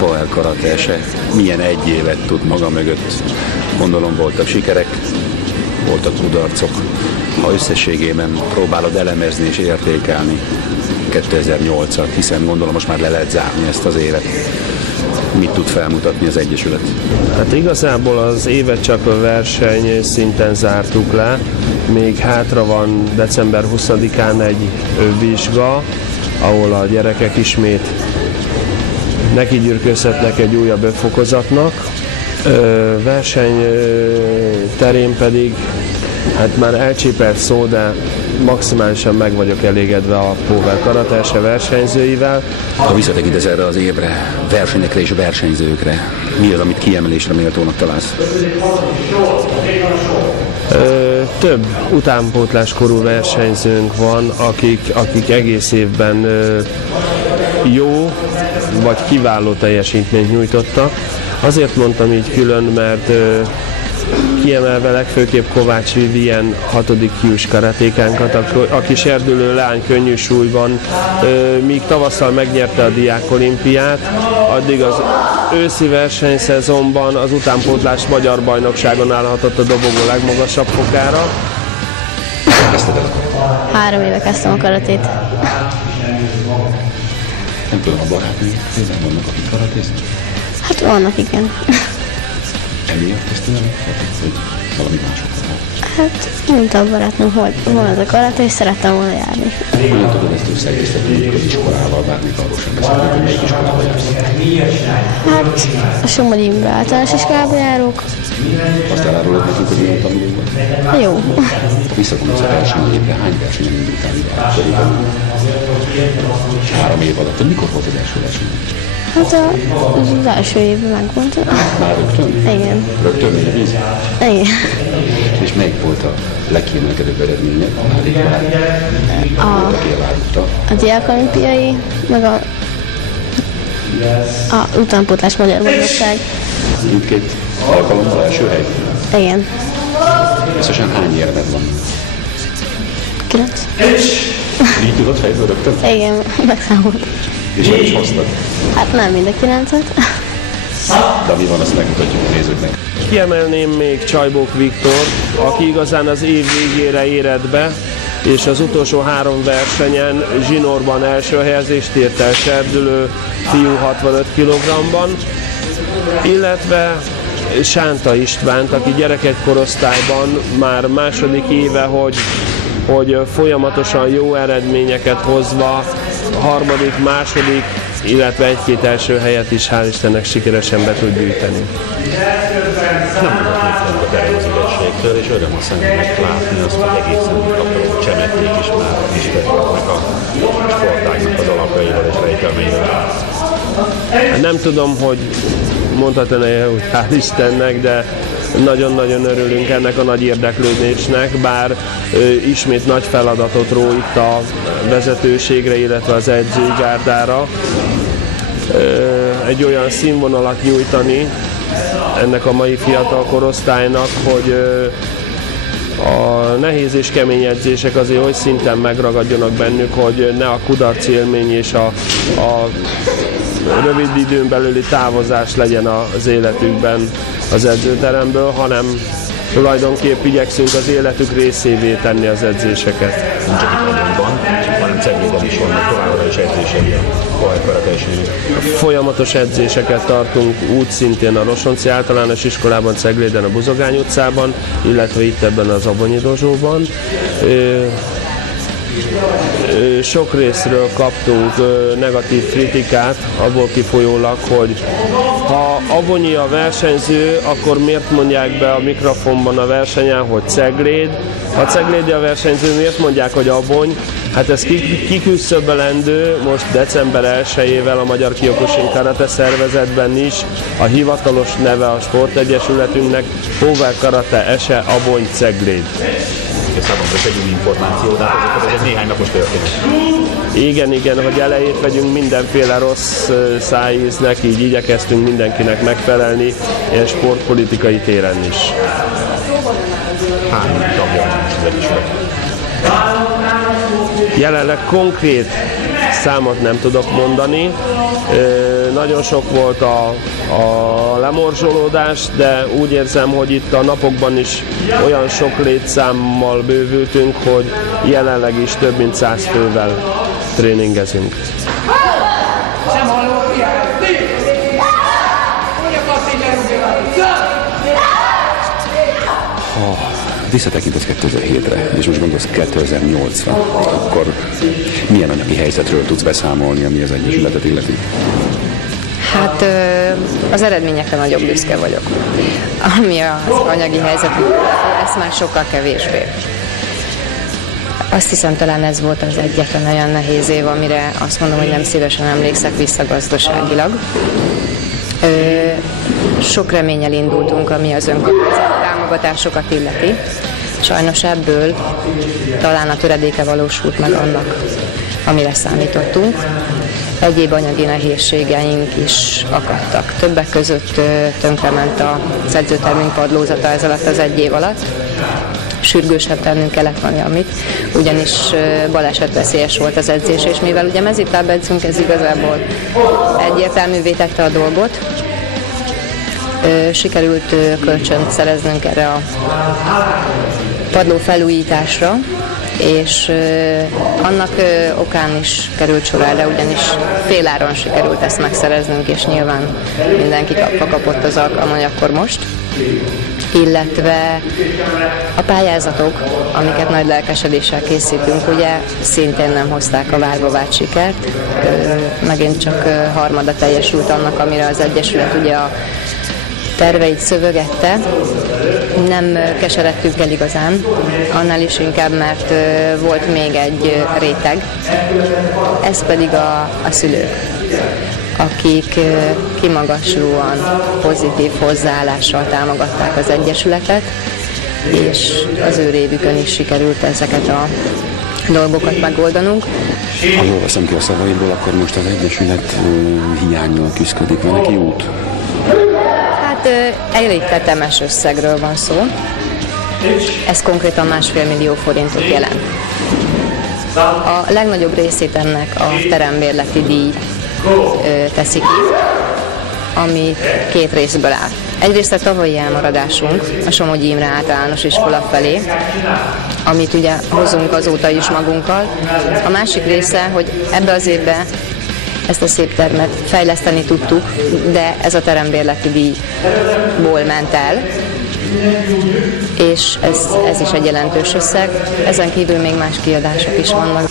Power Karate-se milyen egy évet tud maga mögött. Gondolom voltak sikerek, voltak kudarcok. Ha összességében próbálod elemezni és értékelni 2008-at, hiszen gondolom most már le lehet zárni ezt az évet. Mit tud felmutatni az Egyesület? Hát igazából az évet csak a verseny szinten zártuk le. Még hátra van december 20-án egy vizsga, ahol a gyerekek ismét nekigyürkőzhetnek egy újabb fokozatnak. Verseny terén pedig, hát már elcsépelt szó, de maximálisan meg vagyok elégedve a Power Karate versenyzőivel. Ha visszatekintesz erre az évre, versenyekre és versenyzőkre, mi az, amit kiemelésre méltónak találsz? Több utánpótláskorú versenyzőnk van, akik egész évben jó vagy kiváló teljesítményt nyújtottak. Azért mondtam így külön, mert kiemelve legfőképp Kovács Vivien 6. hiús karatékánkat, aki serdülő lány könnyű súlyban, míg tavasszal megnyerte a diákolimpiát, addig az őszi versenyszezonban az utánpótlás magyar bajnokságon állhatott a dobogó legmagasabb fokára. 3 éve kezdtem a karatét. Nem tudom, a barátnők közben vannak, akik karatéznek? Hát vannak, igen. Emiatt kezdtél el vagy valami másokra? Hát mondta a barátnőm, hogy van ez a karate, és szerettem volna járni. Hogyan tudod ezt összeegyeztetni mondjuk az iskolával, bármit arról sem beszélünk, hogy melyik iskolába jársz? Hát a Somogyi Imre általános iskolába járok. Azt elárulod nekünk, hogy milyen tanulók van? Jó. Visszakomolsz a versenyévre, hány versenyen indultál ide? Körülbelül 3 év alatt. Mikor volt az első verseny? Hát az első évben megvolt. Már rögtön? Igen. Rögtön még víz? Igen. És melyik volt a legkiemelkedőbb eredménye? Aki elárulta? A diákolimpiai, meg a utánpótlás magyar bajnokság. Mindkét alkalommal első hely? Igen. Összesen hány érmed van? 9. Így tudod fejből rögtön? Igen, megszámolt. És meg is hoztad? Hát nem mind a 9-et. De mi van, azt megmutatjuk a nézőknek. Kiemelném még Csajbók Viktor, aki igazán az év végére érett be, és az utolsó 3 versenyen zsinórban első helyezést ért el, serdülő fiú 65 kg-ban, illetve Sánta Istvánt, aki gyerekkorosztályban már második éve, hogy folyamatosan jó eredményeket hozva, harmadik, második, illetve 1-2 első helyet is hál' Istennek sikeresen be tud gyűjteni. Nem mutatnék el az ügyességtől, és öröm a személynek látni azt, hogy egészen kapcsolatban csemették is már ismerkednek a sportágnak az alapjaival és rejtelmeivel. Nem tudom, hogy mondhatni, hogy hál' Istennek, de nagyon-nagyon örülünk ennek a nagy érdeklődésnek, bár ismét nagy feladatot ró itt a vezetőségre, illetve az edzőgárdára egy olyan színvonalat nyújtani ennek a mai fiatal korosztálynak, hogy a nehéz és kemény edzések azért oly szinten megragadjanak bennük, hogy ne a kudarc élmény és a rövid időn belüli távozás legyen az életükben az edzőteremből, hanem tulajdonképp igyekszünk az életük részévé tenni az edzéseket. Nem csak itt Agyonban, hanem Cegléden is vannak továbbra is edzései a Power Karate-snek. Folyamatos edzéseket tartunk úgy szintén a Rosonci Általános Iskolában, Cegléden, a Buzogány utcában, illetve itt ebben az Abonyi Dozsóban. Sok részről kaptunk negatív kritikát, abból kifolyólag, hogy ha Abonyi a versenyző, akkor miért mondják be a mikrofonban a versenyen, hogy Cegléd? Ha Ceglédi a versenyző, miért mondják, hogy Abony? Hát ez kiküszöbölendő most december 1-ével a Magyar Kyokushin Karate szervezetben is. A hivatalos neve a sportegyesületünknek Power Karate Ese Abony Cegléd. Ez számomra egy új információ, de ez néhány napos történet. Igen, hogy elejét vegyünk mindenféle rossz szájíznek, így igyekeztünk mindenkinek megfelelni, ilyen sportpolitikai téren is. Hány tagja van az Egyesület? Jelenleg konkrét számot nem tudok mondani, nagyon sok volt a lemorzsolódás, de úgy érzem, hogy itt a napokban is olyan sok létszámmal bővültünk, hogy jelenleg is több mint 100 fővel tréningezünk. Visszatekintesz 2007-re, és most gondolsz 2008-ra, akkor milyen anyagi helyzetről tudsz beszámolni, ami az Egyesületet illeti? Hát az eredményekre nagyon büszke vagyok. Ami az anyagi helyzetünk, ez már sokkal kevésbé. Azt hiszem, talán ez volt az egyetlen olyan nehéz év, amire azt mondom, hogy nem szívesen emlékszek vissza gazdaságilag. Sok reménnyel indultunk, ami az önkormányzati támogatásokat illeti. Sajnos ebből talán a töredéke valósult meg annak, amire számítottunk. Egyéb anyagi nehézségeink is akadtak. Többek között tönkrement az edzőtermünk padlózata ez alatt az egy év alatt. Sürgősebb tennünk kellett valamit, ugyanis balesetveszélyes volt az edzés, és mivel ugye mezitláb edzünk, ez igazából egyértelművé tette a dolgot. Sikerült kölcsönt szereznünk erre a padló felújításra, és annak okán is került sor erre, ugyanis féláron sikerült ezt megszereznünk, és nyilván mindenki kapott az alkalma, hogy akkor most. Illetve a pályázatok, amiket nagy lelkesedéssel készítünk, ugye szintén nem hozták a várva várt sikert. Megint csak harmada teljesült annak, amire az Egyesület ugye a terveit szövögette. Nem keseredtünk el igazán, annál is inkább, mert volt még egy réteg, ez pedig a szülők, akik kimagaslóan pozitív hozzáállással támogatták az Egyesületet, és az ő révükön is sikerült ezeket a dolgokat megoldanunk. Ha jól veszem ki a szavaidból, akkor most az Egyesület hiánnyal küszködik. Van neki út? Hát elég tetemes összegről van szó. Ez konkrétan 1,5 millió forintot jelent. A legnagyobb részét ennek a terembérleti díj teszi ki, ami két részből áll. Egyrészt a tavalyi elmaradásunk a Somogyi Imre Általános Iskola felé, amit ugye hozunk azóta is magunkkal. A másik része, hogy ebbe az évbe ezt a szép termet fejleszteni tudtuk, de ez a terembérleti díjból ment el, és ez is egy jelentős összeg. Ezen kívül még más kiadások is vannak.